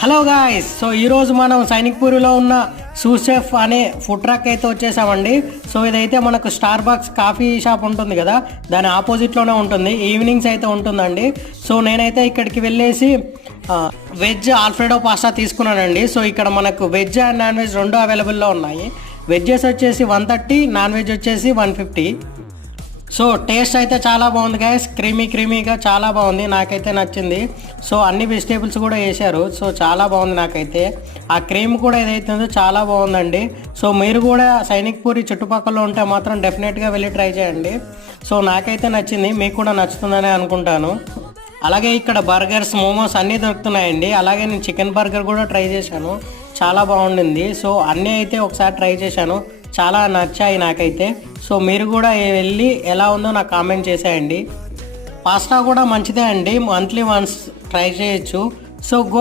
Hello guys, so ఈరోజు మనం సైనిక్పూరిలో ఉన్న సూసెఫ్ అనే ఫుడ్ ట్రక్ అయితే వచ్చేసామండి. సో ఇదైతే మనకు స్టార్ బాక్స్ కాఫీ షాప్ ఉంటుంది కదా, దాని ఆపోజిట్లోనే ఉంటుంది. ఈవినింగ్స్ అయితే ఉంటుందండి. సో నేనైతే ఇక్కడికి వెళ్ళేసి వెజ్ ఆల్ఫ్రెడో పాస్తా తీసుకున్నానండి. సో ఇక్కడ మనకు వెజ్ అండ్ నాన్ వెజ్ రెండు అవైలబుల్లో ఉన్నాయి. వెజ్జెస్ వచ్చేసి 130, నాన్ వెజ్ వచ్చేసి 150. సో టేస్ట్ అయితే చాలా బాగుంది గైస్, క్రీమీగా చాలా బాగుంది, నాకైతే నచ్చింది. సో అన్ని వెజిటేబుల్స్ కూడా వేశారు. సో చాలా బాగుంది నాకైతే. ఆ క్రీమ్ కూడా ఏదైతే ఉందో చాలా బాగుందండి. సో మీరు కూడా సైనిక్పూరి చుట్టుపక్కల ఉంటే మాత్రం డెఫినెట్గా వెళ్ళి ట్రై చేయండి. సో నాకైతే నచ్చింది, మీకు కూడా నచ్చుతుందని అనుకుంటాను. అలాగే ఇక్కడ బర్గర్స్, మోమోస్ అన్నీ దొరుకుతున్నాయండి. అలాగే నేను చికెన్ బర్గర్ కూడా ట్రై చేశాను, చాలా బాగుండింది. సో అన్నీ అయితే ఒకసారి ట్రై చేశాను, చాలా నచ్చాయి నాకైతే. సో మీరు కూడా వెళ్ళి ఎలా ఉందో నాకు కామెంట్ చేసేయండి. పాస్తా కూడా మంచిదే అండి, మంత్లీ వన్స్ ట్రై చేయొచ్చు. సో